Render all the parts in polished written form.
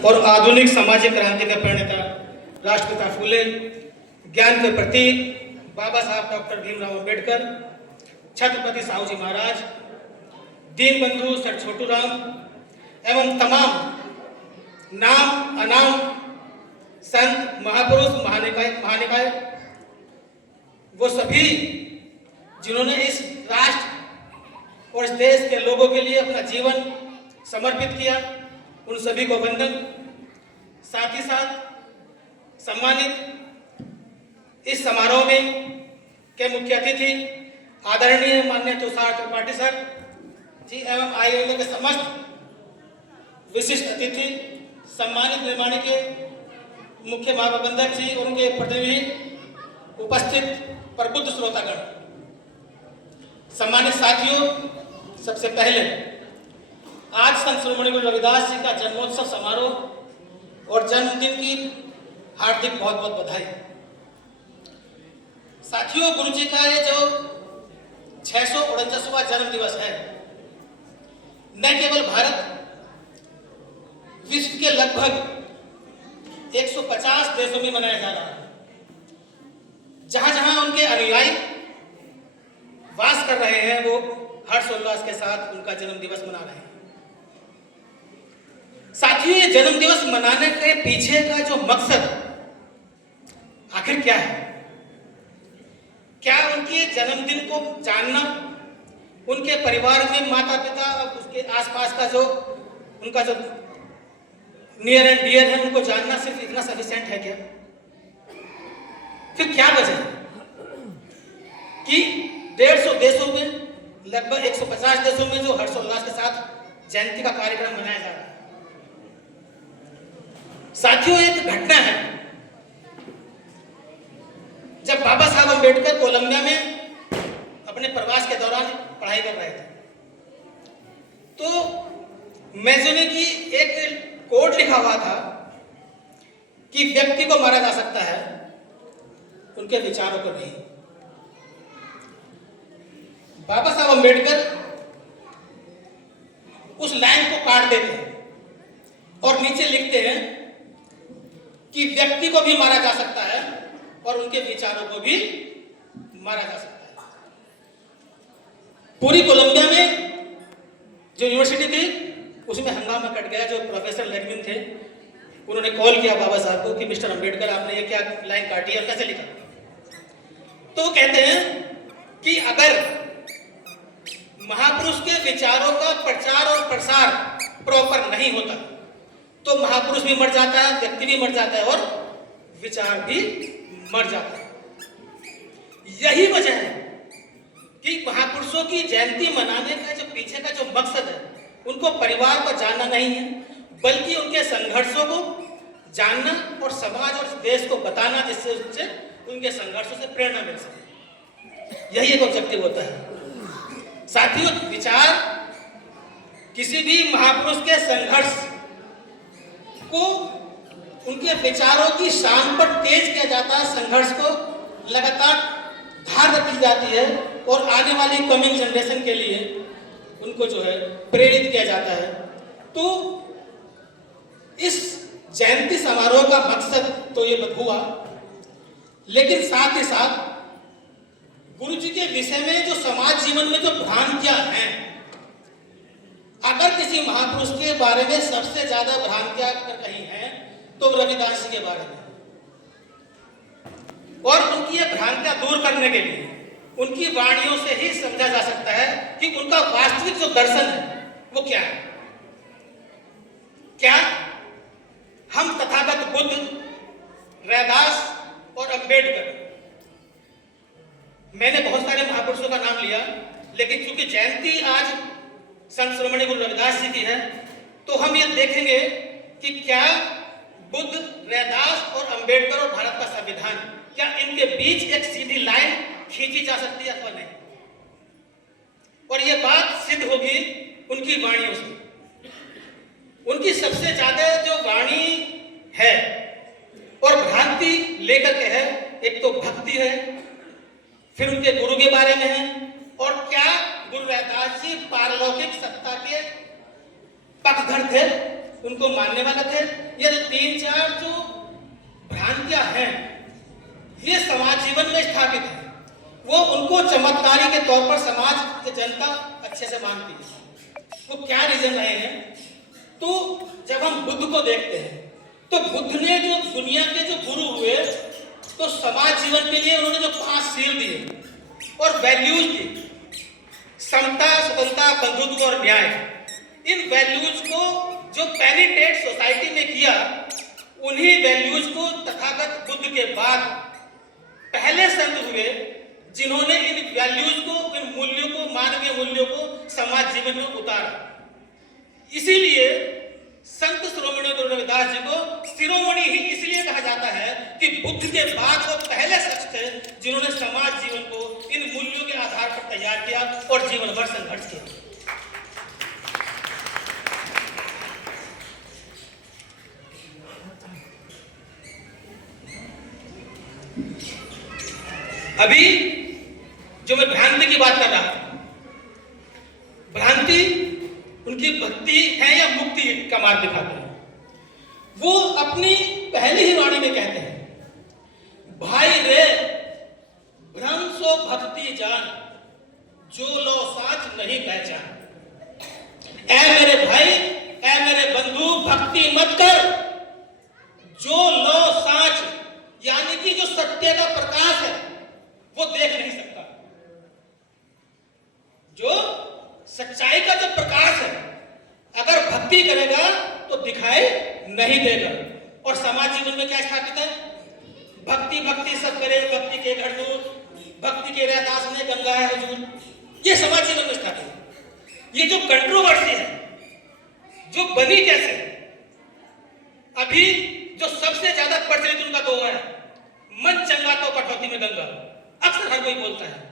और आधुनिक सामाजिक क्रांति के प्रणेता राष्ट्रपिता फूले, ज्ञान के प्रतीक बाबा साहब डॉक्टर भीमराव अंबेडकर, छत्रपति साहू जी महाराज, दीनबंधु सर छोटूराम एवं तमाम नाम अनाम संत, महापुरुष, महानिकाय वो सभी जिन्होंने इस राष्ट्र और इस देश के लोगों के लिए अपना जीवन समर्पित किया, उन सभी को वंदन। साथ ही साथ सम्मानित इस समारोह में के मुख्य अतिथि आदरणीय माननीय तुषार त्रिपाठी सर जी एवं आईएलए के समस्त विशिष्ट अतिथि, सम्मानित निर्माणी के मुख्य महाप्रबंधक जी और उनके प्रतिनिधि, उपस्थित प्रबुद्ध श्रोतागण, सम्मानित साथियों, सबसे पहले आज संत शिरोमणि गुरु रविदास जी का जन्मोत्सव समारोह और जन्मदिन की हार्दिक बहुत बहुत बधाई। साथियों, गुरु जी का ये जो 649वां जन्म दिवस है, न केवल भारत, विश्व के लगभग 150 देशों में मनाया जा रहा है। जहां जहां उनके अनुयायी वास कर रहे हैं, वो हर्षोल्लास के साथ उनका जन्म दिवस मना रहे हैं। साथियों, ये जन्म दिवस मनाने के पीछे का जो मकसद आखिर क्या है? क्या उनके जन्मदिन को जानना, उनके परिवार में माता पिता और उसके आसपास का जो उनका जो नियर एंड डियर है, उनको जानना सिर्फ इतना सफिशिएंट है क्या? फिर क्या वजह है कि 150 देशों में, लगभग 150 देशों में जो हर्षोल्लास के साथ जयंती का कार्यक्रम मनाया जा रहा है? साथियों, एक घटना है, जब बाबा साहब अंबेडकर कोलंबिया में अपने प्रवास के दौरान पढ़ाई कर रहे थे, तो मेजोनी की एक कोड लिखा हुआ था कि व्यक्ति को मारा जा सकता है उनके विचारों को नहीं। बाबा साहब अंबेडकर उस लाइन को काट देते हैं और नीचे लिखते हैं कि व्यक्ति को भी मारा जा सकता है और उनके विचारों को भी मारा जा सकता है। पूरी कोलंबिया में जो यूनिवर्सिटी थी, उसमें हंगामा कट गया। जो प्रोफेसर लेगमिन थे, उन्होंने कॉल किया बाबा साहब को कि मिस्टर अंबेडकर, आपने ये क्या लाइन काटी है, कैसे लिखा? तो वो कहते हैं कि अगर महापुरुष के विचारों का प्रचार और प्रसार प्रॉपर नहीं होता तो महापुरुष भी मर जाता है, व्यक्ति भी मर जाता है और विचार भी मर जाता है। यही वजह है कि महापुरुषों की जयंती मनाने का जो पीछे का जो मकसद है, उनको परिवार को जानना नहीं है, बल्कि उनके संघर्षों को जानना और समाज और देश को बताना, जिससे उससे उनके संघर्षों से प्रेरणा मिल सके। यही एक ऑब्जेक्टिव होता है। साथियों, विचार किसी भी महापुरुष के संघर्ष को, उनके विचारों की शान पर तेज किया जाता है, संघर्ष को लगातार धार रखी जाती है और आने वाली कमिंग जनरेशन के लिए उनको जो है प्रेरित किया जाता है। तो इस जयंती समारोह का मकसद तो ये हुआ, लेकिन साथ ही साथ गुरु जी के विषय में जो समाज जीवन में जो भ्रांतियां हैं, अगर किसी महापुरुष के बारे में सबसे ज्यादा भ्रांतियां कहीं हैं तो रविदास जी के बारे में, और उनकी ये भ्रांतियां दूर करने के लिए उनकी वाणियों से ही समझा जा सकता है कि उनका वास्तविक जो दर्शन है वो क्या है। क्या हम तथागत बुद्ध, रैदास और अंबेडकर, मैंने बहुत सारे महापुरुषों का नाम लिया, लेकिन चूंकि जयंती आज संत शिरोमणि गुरु रविदास जी की है, तो हम ये देखेंगे कि क्या बुद्ध, रैदास और अंबेडकर और भारत का संविधान, क्या इनके बीच एक सीधी लाइन खींची जा सकती है अथवा नहीं? और ये बात सिद्ध होगी उनकी वाणियों से। उनकी सबसे ज्यादा जो वाणी है और भ्रांति लेकर के है, एक तो भक्ति है, फिर उनके गुरु के बारे में है, और क्या गुरु रैदास जी पारलौकिक सत्ता के पक्षधर थे, उनको मानने वाले थे। ये जो 3-4 जो भ्रांतियां हैं ये समाज जीवन में स्थापित है, वो उनको चमत्कारी के तौर पर समाज की जनता अच्छे से मानती है। वो क्या रीजन रहे हैं? तो जब हम बुद्ध को देखते हैं तो बुद्ध ने जो दुनिया के जो गुरु हुए तो समाज जीवन के लिए उन्होंने जो 5 सील दिए और वैल्यूज दी, समता, स्वतंत्रता, बंधुत्व और न्याय, इन वैल्यूज को जो पेनिटेट सोसाइटी में किया, उन्हीं वैल्यूज को तथागत बुद्ध के बाद पहले संत हुए जिन्होंने इन वैल्यूज को, इन मूल्यों को, मानवीय मूल्यों को समाज जीवन में उतारा। इसीलिए संत शिरोमणि गुरु रविदास जी को शिरोमणि ही इसलिए कहा जाता है कि बुद्ध के बाद वो पहले शख्स थे जिन्होंने समाज जीवन को इन मूल्यों के आधार पर तैयार किया और जीवन भर संघर्ष किया। अभी जो मैं भ्रांति की बात कर रहा था, भ्रांति उनकी भक्ति है या मुक्ति का मार्ग दिखाते हैं। वो अपनी पहली ही वाणी में कहते हैं, भाई रे भ्रम सो भक्ति जान, जो लो साच नहीं पहचान। ऐ मेरे भाई, ऐ मेरे बंधु, भक्ति मत कर, जो लो साच यानी कि जो सत्य का प्रकाश है वो देख नहीं सकता। जो सच्चाई का जो प्रकाश है अगर भक्ति करेगा तो दिखाई नहीं देगा। और समाज जीवन में क्या स्थापित है? भक्ति भक्ति सब करे, भक्ति के घर दूर, भक्ति के रहदास ने गंगा है हुजूर, ये समाज जीवन में स्थापित है। ये जो कंट्रोवर्सी है जो बनी कैसे, अभी जो सबसे ज्यादा प्रचलित उनका दोहा है, मन चंगा तो कटौती में गंगा, अक्सर हर कोई बोलता है।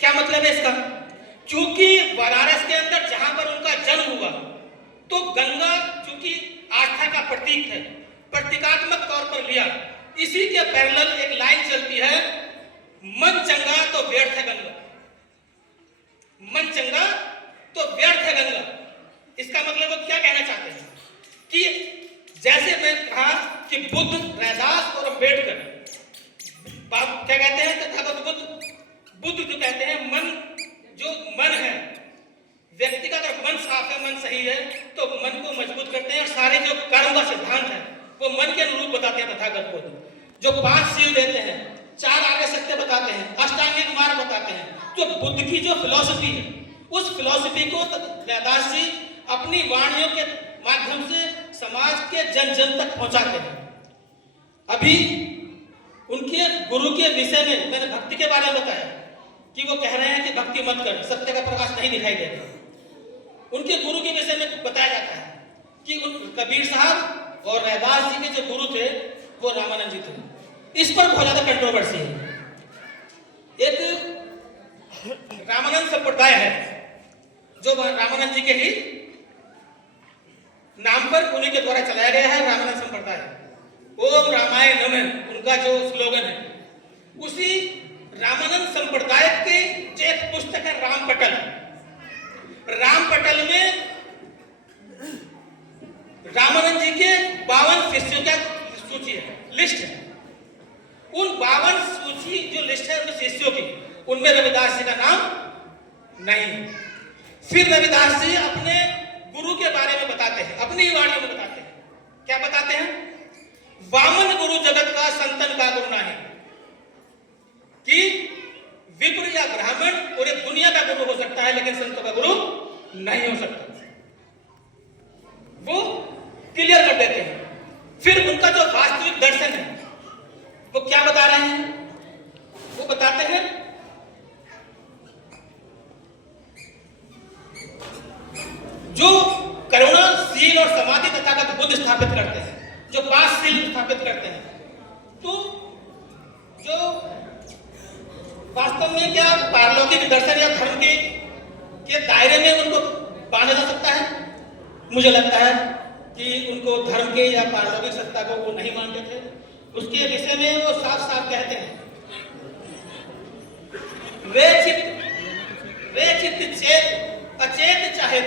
क्या मतलब है इसका? क्योंकि वाराणसी के अंदर जहां पर उनका जन्म हुआ तो गंगा चूंकि आस्था का प्रतीक है, प्रतीकात्मक तौर पर लिया, इसी के पैरेलल एक लाइन चलती है, मन चंगा तो व्यर्थ है गंगा, मन चंगा तो व्यर्थ है गंगा। इसका मतलब वो क्या कहना चाहते हैं कि जैसे मैं कहा कि बुद्ध, रैदास और अम्बेडकर क्या कहते हैं, तथागत बुद्ध जो कहते हैं मन, जो मन है व्यक्ति का अगर मन साफ है, मन सही है तो मन को मजबूत करते हैं और सारे जो कर्म का सिद्धांत है वो मन के अनुरूप बताते हैं। तथागत बुद्ध जो 5 सील देते हैं, 4 आर्य सत्य बताते हैं, अष्टांगिक मार्ग बताते हैं, जो बुद्ध की जो फिलॉसफी है उस फिलॉसफी को रैदास जी अपनी वाणियों के माध्यम से समाज के जन जन तक पहुंचाते हैं। अभी उनके गुरु के विषय में मैंने भक्ति के बारे में बताया कि वो कह रहे हैं कि भक्ति मत कर, सत्य का प्रकाश नहीं दिखाई देगा। उनके गुरु के विषय में बताया जाता है कि उन कबीर साहब और रैदास जी के जो गुरु थे वो रामानंद जी थे। इस पर बहुत ज्यादा कंट्रोवर्सी है। एक रामानंद संप्रदाय है जो रामानंद जी के ही नाम पर उन्हीं के द्वारा चलाया गया है, रामानंद संप्रदाय। ओम रामाय नमः उनका जो स्लोगन है, उसी रामानंद संप्रदाय के जो एक पुस्तक है रामपटल, रामपटल में रामानंद जी के 52 शिष्यों का सूची है, लिस्ट है। उन 52 सूची जो लिस्ट है उन शिष्यों की, उनमें रविदास जी का नाम नहीं है। फिर रविदास जी अपने गुरु के बारे में बताते हैं, अपनी ही वाणियों में बताते हैं। क्या बताते हैं? वामन गुरु जगत का संतन का गुरु नहीं, कि विप्र या ब्राह्मण पूरे दुनिया का गुरु हो सकता है लेकिन संतों का गुरु नहीं हो सकता। वो क्लियर कर देते हैं। फिर उनका जो वास्तविक दर्शन है वो क्या बता रहे हैं? वो बताते हैं जो करुणा, शील और समाधि तथागत बुद्ध स्थापित करते हैं, जो 5 सील स्थापित करते हैं, तो जो वास्तव में क्या पारलौकिक दर्शन या धर्म के दायरे में उनको बांधा जा सकता है? मुझे लगता है कि उनको धर्म के या पारलौकिक सत्ता को वो नहीं मानते थे। उसके विषय में वो साफ साफ कहते हैं, वे चित्त चेत अचेत चाहे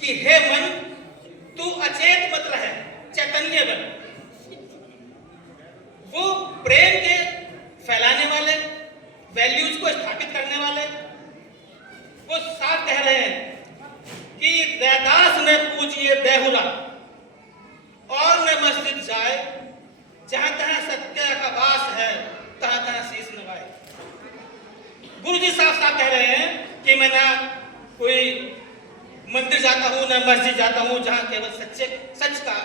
कि हे मन तू अचेत मत रहे, चैतन्य बन। वो प्रेम के फैलाने वाले, वैल्यूज को स्थापित करने वाले, वो साफ कह रहे हैं कि रैदास ने पूजिए देहुरा और न मस्जिद जाए, जहां तहां सत्य का वास है तहां तहां शीश नवाए। गुरु जी साफ साफ कह रहे हैं कि मैं ना कोई मंदिर जाता हूं ना मस्जिद जाता हूं, जहां केवल सच का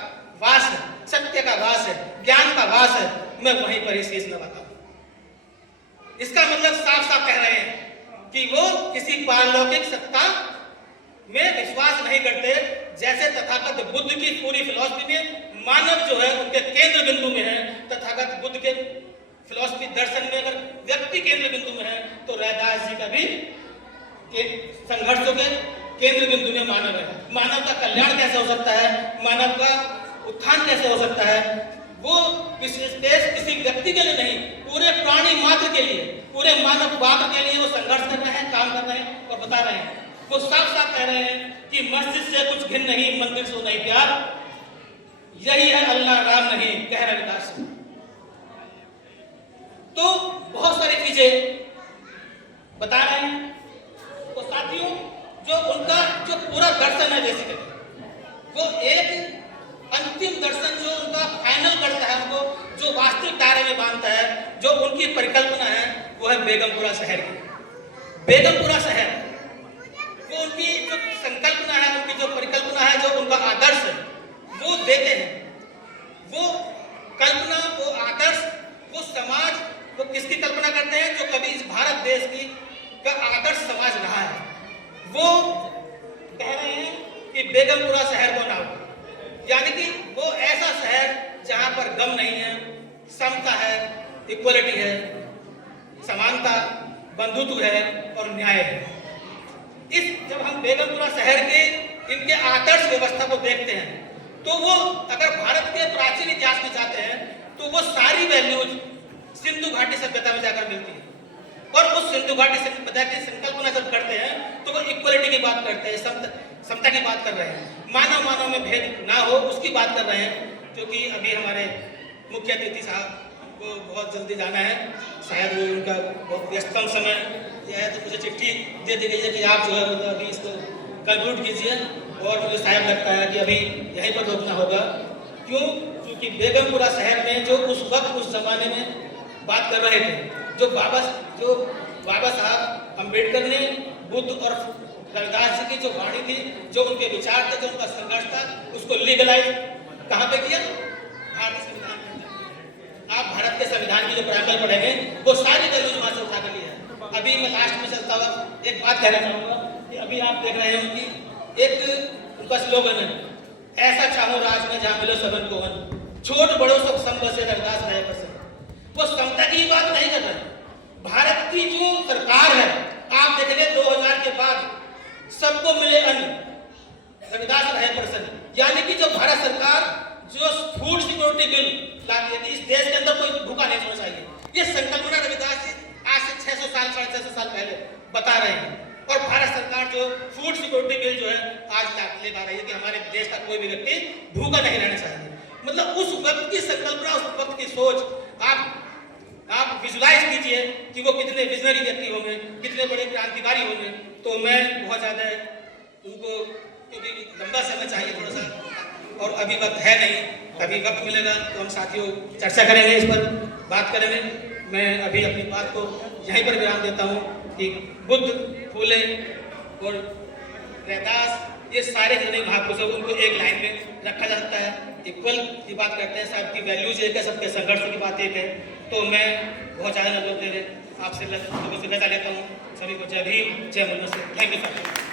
वास है, सत्य का वास है, ज्ञान का वास है, मैं वहीं पर ही शीश नवाता हूं। इसका मतलब साफ साफ कह रहे हैं कि वो किसी पारलौकिक सत्ता में विश्वास नहीं करते। जैसे तथागत बुद्ध की पूरी फिलॉसफी में मानव जो है उनके केंद्र बिंदु में है, तथागत बुद्ध के फिलॉसफी दर्शन में अगर व्यक्ति केंद्र बिंदु में है, तो रैदास जी का भी संघर्षों के केंद्र बिंदु में मानव है। मानव का कल्याण कैसे हो सकता है, मानव का उत्थान कैसे हो सकता है, वो विशेष किसी व्यक्ति के लिए नहीं, पूरे प्राणी मात्र के लिए, पूरे मानव मात्र के लिए वो संघर्ष कर रहे हैं, काम कर रहे हैं और बता रहे हैं। वो साफ साफ कह रहे हैं कि मस्जिद से कुछ घिन नहीं, मंदिर से नहीं प्यार, यही है अल्लाह राम नहीं, कह रविदास। तो बहुत सारी चीजें बता रहे हैं। तो साथियों, जो उनका जो पूरा दर्शन है बेसिकली, वो एक अंतिम दर्शन जो उनका फाइनल करता है, उनको जो वास्तविक दायरे में बांधता है, जो उनकी परिकल्पना है, वो है बेगमपुरा शहर की। बेगमपुरा शहर वो उनकी जो संकल्पना है, उनकी जो परिकल्पना है, जो उनका आदर्श है, वो देते हैं। वो कल्पना, वो आदर्श, वो समाज, वो किसकी कल्पना करते हैं? जो कभी इस भारत देश की का आदर्श समाज रहा है। वो कह रहे हैं कि बेगमपुरा शहर को नाम, यानी कि वो ऐसा शहर जहां पर गम नहीं है, समता है, इक्वलिटी है, समानता, बंधुत्व है और न्याय है। जब हम बेगमपुरा शहर के इनके आदर्श व्यवस्था को देखते हैं, तो वो अगर भारत के प्राचीन इतिहास में जाते हैं, तो वो सारी वैल्यूज सिंधु घाटी सभ्यता में जाकर मिलती है। और उस सिंधु घाटी सभ्यता की संकल्पना जब करते हैं, तो वो इक्वलिटी की बात करते हैं, समता की बात कर रहे हैं, मानव मानव में भेद ना हो उसकी बात कर रहे हैं। क्योंकि अभी हमारे मुख्य अतिथि साहब को बहुत जल्दी जाना है, शायद वो उनका बहुत व्यस्तम समय यह है, तो मुझे चिट्ठी दे दी गई है कि आप जो है मतलब अभी इसको कंक्लूड कीजिए। और मुझे शायद लगता है कि अभी यहीं पर रोकना होगा। क्यों? क्योंकि बेगमपुरा शहर में जो उस वक्त उस जमाने में बात कर रहे थे, जो बाबा साहब अम्बेडकर ने बुद्ध और रविदास जी की जो वाणी थी, जो उनके विचार थे, जो उनका संघर्ष था, उसको लीगलाइज कहाँ पे किया? भारतीय संविधान में। आप भारत के संविधान की जो प्राइमर पढ़ेंगे, वो सारी वैल्यूज वहां से उठा कर लिया है। अभी मैं लास्ट में चलता हुआ एक बात कहना चाहूंगा कि अभी आप देख रहे हो कि एक उनका स्लोगन है, ऐसा चाहो राज में जहां मिलो सबन को वन, छोट बड़ों सब संग से रविदास रहे पसंद। वो समता की बात नहीं कर रहे। भारत की जो सरकार है, आप देखेंगे 2000 के बाद सबको मिले अन्न, रविदास रहे प्रसन्न। यानी कि जो भारत सरकार जो फूड सिक्योरिटी बिल लाती है, इस देश के अंदर कोई भूखा नहीं सोना चाहिए, ये संकल्पना रविदास जी आज से 600 साल 650 साल पहले बता रहे हैं। और भारत सरकार जो फूड सिक्योरिटी बिल जो है आज लेकर आ रही है कि हमारे देश का कोई भी व्यक्ति भूखा नहीं रहना चाहिए। मतलब उस वक्त की संकल्पना, उस वक्त की सोच आप विजुलाइज कीजिए कि वो कितने विजनरी व्यक्ति होंगे, कितने बड़े क्रांतिकारी होंगे। तो मैं बहुत ज़्यादा उनको, क्योंकि लंबा समय चाहिए थोड़ा सा, और अभी वक्त है नहीं, कभी वक्त मिलेगा तो हम साथियों चर्चा करेंगे, इस पर बात करेंगे। मैं अभी अपनी बात को यहीं पर विराम देता हूँ कि बुद्ध, फूले और रैदास, ये सारे जितने महापुरुष हैं उनको एक लाइन में रखा जा सकता है। इक्वल की बात करते हैं, सबकी वैल्यूज एक है, सबके संघर्ष की बात एक है। तो मैं बहुत ज़्यादा नजर आपसे विदा लेता हूँ। सभी को जय भीम, जय मनुष्य। Thank you sir.